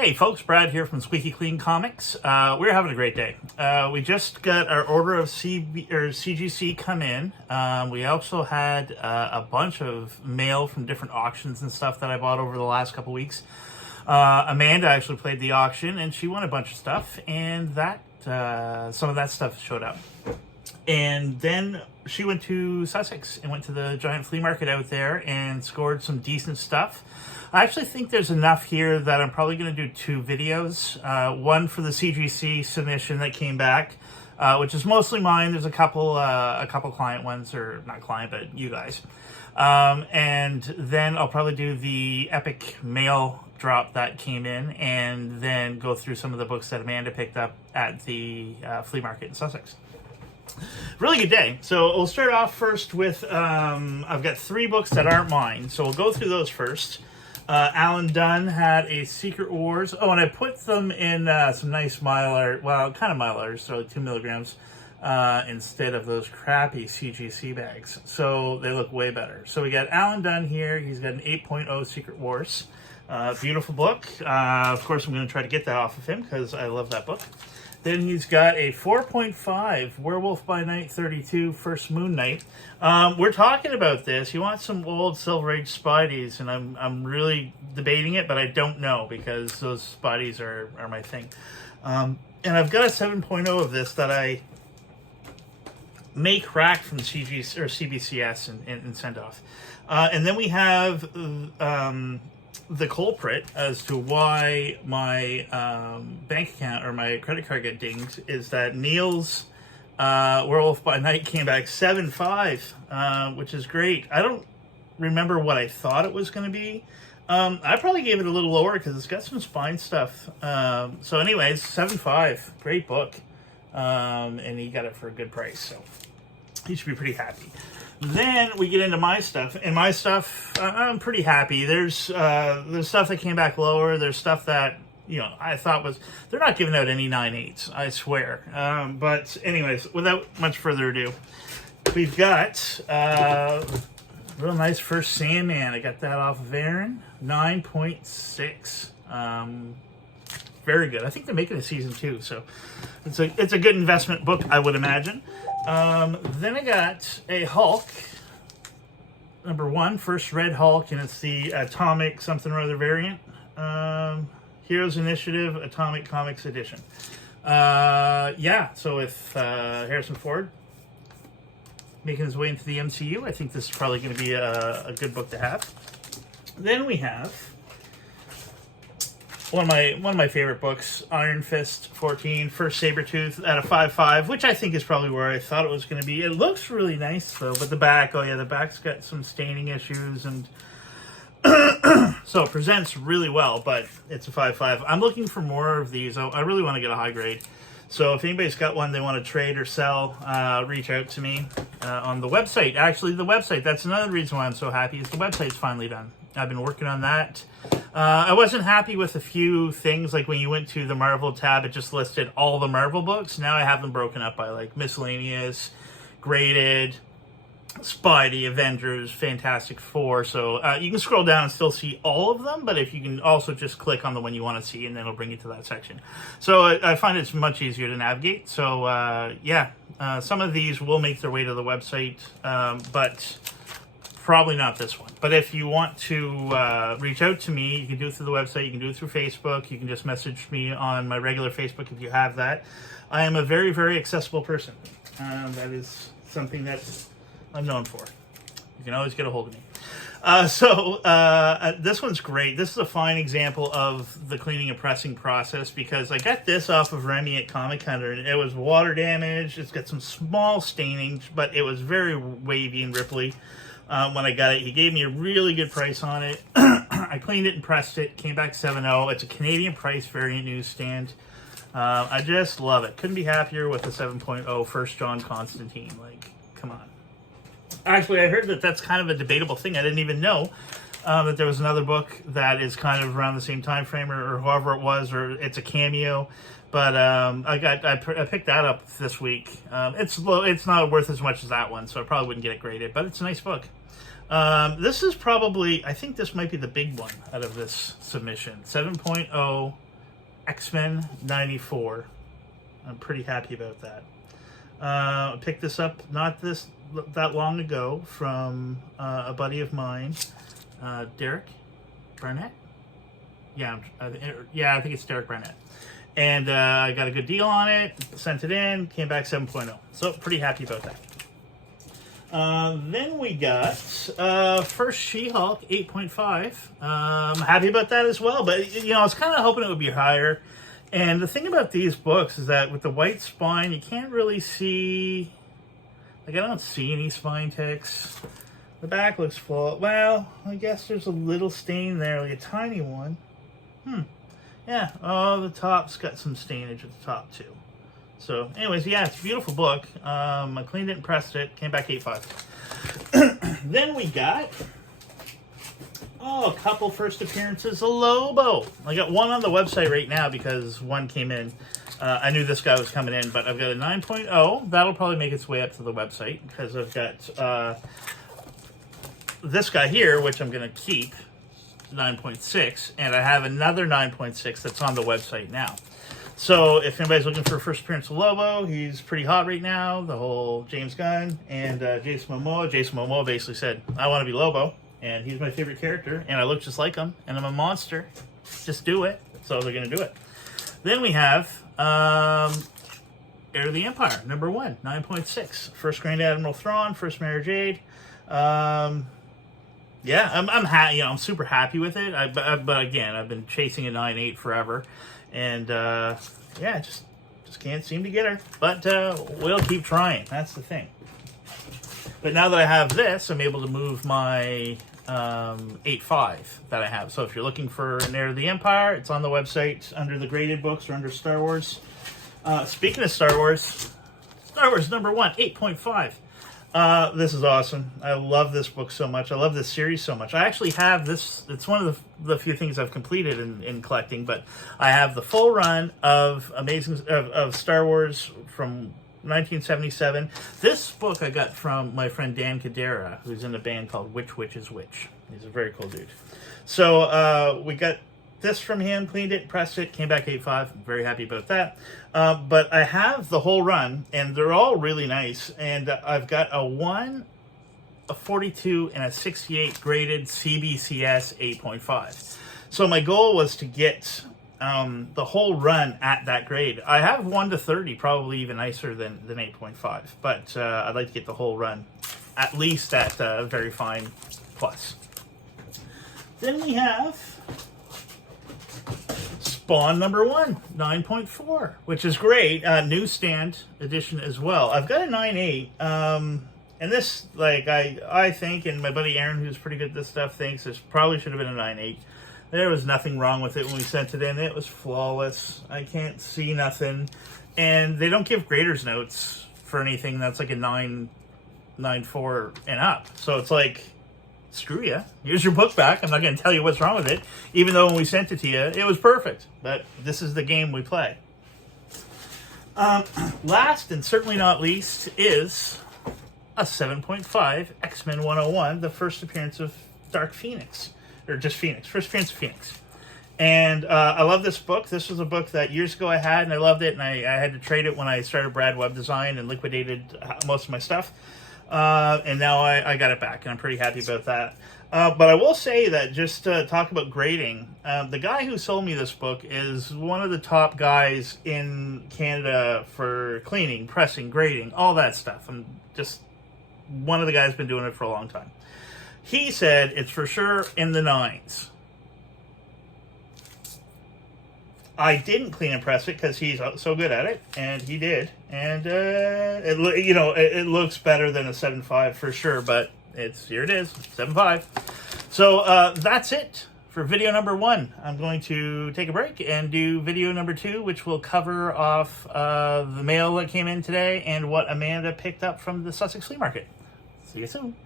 Hey folks, Brad here from Squeaky Clean Comics. We're having a great day. We just got our order of CGC come in. We also had a bunch of mail from different auctions and stuff that I bought over the last couple weeks. Amanda actually played the auction and she won a bunch of stuff, and that some of that stuff showed up. And then she went to Sussex and went to the giant flea market out there and scored some decent stuff. I actually think there's enough here that I'm probably going to do two videos. One for the CGC submission that came back, which is mostly mine. There's a couple client ones, or not client, but you guys. And then I'll probably do the epic mail drop that came in, and then go through some of the books that Amanda picked up at the flea market in Sussex. Really good day. So we'll start off first with, I've got three books that aren't mine, so we'll go through those first. Alan Dunn had a Secret Wars. Oh, and I put them in some nice Mylar, well, kind of Mylars, so like 2 milligrams, instead of those crappy CGC bags. So they look way better. So we got Alan Dunn here. He's got an 8.0 Secret Wars. Beautiful book. Of course, I'm going to try to get that off of him because I love that book. Then he's got a 4.5 Werewolf by Night 32 First Moon Night. We're talking about this. He wants some old Silver Age Spideys, and I'm really debating it, but I don't know because those Spideys are my thing. And I've got a 7.0 of this that I may crack from CGC or CBCS and send off. And then we have the culprit as to why my bank account or my credit card get dinged is that Neil's Werewolf by Night came back 7.5, which is great. I don't remember what I thought it was going to be. I probably gave it a little lower because it's got some spine stuff. So anyways, 7.5, great book. And he got it for a good price, so he should be pretty happy. Then we get into my stuff, and my stuff, I'm pretty happy. There's stuff that came back lower. There's stuff that, I thought was, they're not giving out any 9.8s, I swear. But anyways, without much further ado, we've got real nice First Sandman. I got that off of Aaron, 9.6. Very good. I think they're making a season 2, so it's a good investment book, I would imagine. Then I got a Hulk, #1, first Red Hulk, and it's the Atomic something or other variant. Heroes Initiative Atomic Comics Edition. Yeah, so with Harrison Ford making his way into the MCU, I think this is probably going to be a good book to have. Then we have one of my favorite books, Iron Fist 14, First Sabretooth at a 5.5, which I think is probably where I thought it was going to be. It looks really nice, though, but the back, oh yeah, the back's got some staining issues, and so it presents really well, but it's a 5.5. I'm looking for more of these. I really want to get a high grade. So if anybody's got one they want to trade or sell, reach out to me on the website. Actually, the website, that's another reason why I'm so happy, is the website's finally done. I've been working on that. I wasn't happy with a few things, like when you went to the Marvel tab, it just listed all the Marvel books. Now I have them broken up by like miscellaneous, graded, Spidey, Avengers, Fantastic Four. So you can scroll down and still see all of them, but if you can also just click on the one you want to see, and then it'll bring you to that section. So I find it's much easier to navigate. So yeah, some of these will make their way to the website, but probably not this one. But if you want to reach out to me, you can do it through the website. You can do it through Facebook. You can just message me on my regular Facebook if you have that. I am a very, very accessible person. That is something that I'm known for. You can always get a hold of me. This one's great. This is a fine example of the cleaning and pressing process, because I got this off of Remy at Comic Hunter, and it was water damaged. It's got some small staining, but it was very wavy and ripply. When I got it, he gave me a really good price on it. I cleaned it and pressed it, came back 7.0. It's a Canadian price variant newsstand. I just love it. Couldn't be happier with the 7.0 First John Constantine. Like, come on. Actually, I heard that that's kind of a debatable thing. I didn't even know that there was another book that is kind of around the same time frame, or however it was, or it's a cameo. But I picked that up this week. It's not worth as much as that one, so I probably wouldn't get it graded, but it's a nice book. This is probably, I think this might be the big one out of this submission. 7.0 X-Men 94. I'm pretty happy about that. I picked this up that long ago from a buddy of mine, Derek Barnett. Yeah, I think it's Derek Barnett. And I got a good deal on it, sent it in, came back 7.0. So pretty happy about that. Then we got First She-Hulk 8.5. Happy about that as well, but you know, I was kind of hoping it would be higher. And the thing about these books is that with the white spine, you can't really see, like I don't see any spine ticks. The back looks full. Well, I guess there's a little stain there, like a tiny one. Yeah, oh, the top's got some stainage at the top too. So anyways, yeah, it's a beautiful book. I cleaned it and pressed it, came back 8.5. Then we got, a couple first appearances of Lobo. I got one on the website right now because one came in. I knew this guy was coming in, but I've got a 9.0. That'll probably make its way up to the website because I've got this guy here, which I'm going to keep, 9.6, and I have another 9.6 that's on the website now. So if anybody's looking for a first appearance of Lobo, he's pretty hot right now. The whole James Gunn and Jason Momoa basically said, I want to be Lobo. And he's my favorite character, and I look just like him, and I'm a monster. Just do it. So they're going to do it. Then we have Heir of the Empire, number 1, 9.6. First Grand Admiral Thrawn, First Mara Jade. Yeah, I'm super happy with it. But again, I've been chasing a 9.8 forever, and yeah, just can't seem to get her. But we'll keep trying. That's the thing. But now that I have this, I'm able to move my 8.5 that I have. So if you're looking for an Heir of the Empire, it's on the website under the graded books or under Star Wars. Speaking of Star Wars number 1, 8.5. This is awesome. I love this book so much. I love this series so much. I actually have this. It's one of the few things I've completed in collecting, but I have the full run of of Star Wars from 1977. This book I got from my friend Dan Cadera, who's in a band called Which is Which. He's a very cool dude. So we got this from him, cleaned it, pressed it, came back 8.5. Very happy about that. But I have the whole run, and they're all really nice. And I've got a 1, a 42, and a 68 graded CBCS 8.5. So my goal was to get the whole run at that grade. I have 1 to 30, probably even nicer than 8.5, but I'd like to get the whole run at least at very fine plus. Then we have Spawn number 1, 9.4, which is great. Newsstand edition as well. I've got a 9.8, and this, like, I think, and my buddy Aaron, who's pretty good at this stuff, thinks this probably should have been a 9.8. There was nothing wrong with it when we sent it in. It was flawless. I can't see nothing. And they don't give graders notes for anything that's like a 9.4 and up. So it's like, screw you. Here's your book back. I'm not going to tell you what's wrong with it. Even though when we sent it to you, it was perfect. But this is the game we play. Last and certainly not least is a 7.5 X-Men 101, the first appearance of Dark Phoenix. Or just Phoenix. First appearance of Phoenix. And I love this book. This was a book that years ago I had, and I loved it, and I had to trade it when I started Brad Web Design and liquidated most of my stuff. And now I got it back, and I'm pretty happy about that. But I will say that just to talk about grading, the guy who sold me this book is one of the top guys in Canada for cleaning, pressing, grading, all that stuff. I'm just one of the guys been doing it for a long time. He said it's for sure in the 9s. I didn't clean and press it because he's so good at it, and he did. And it looks better than a 7.5 for sure, but here it is, 7.5. So that's it for video number 1. I'm going to take a break and do video number 2, which will cover off the mail that came in today and what Amanda picked up from the Sussex Flea Market. See you soon.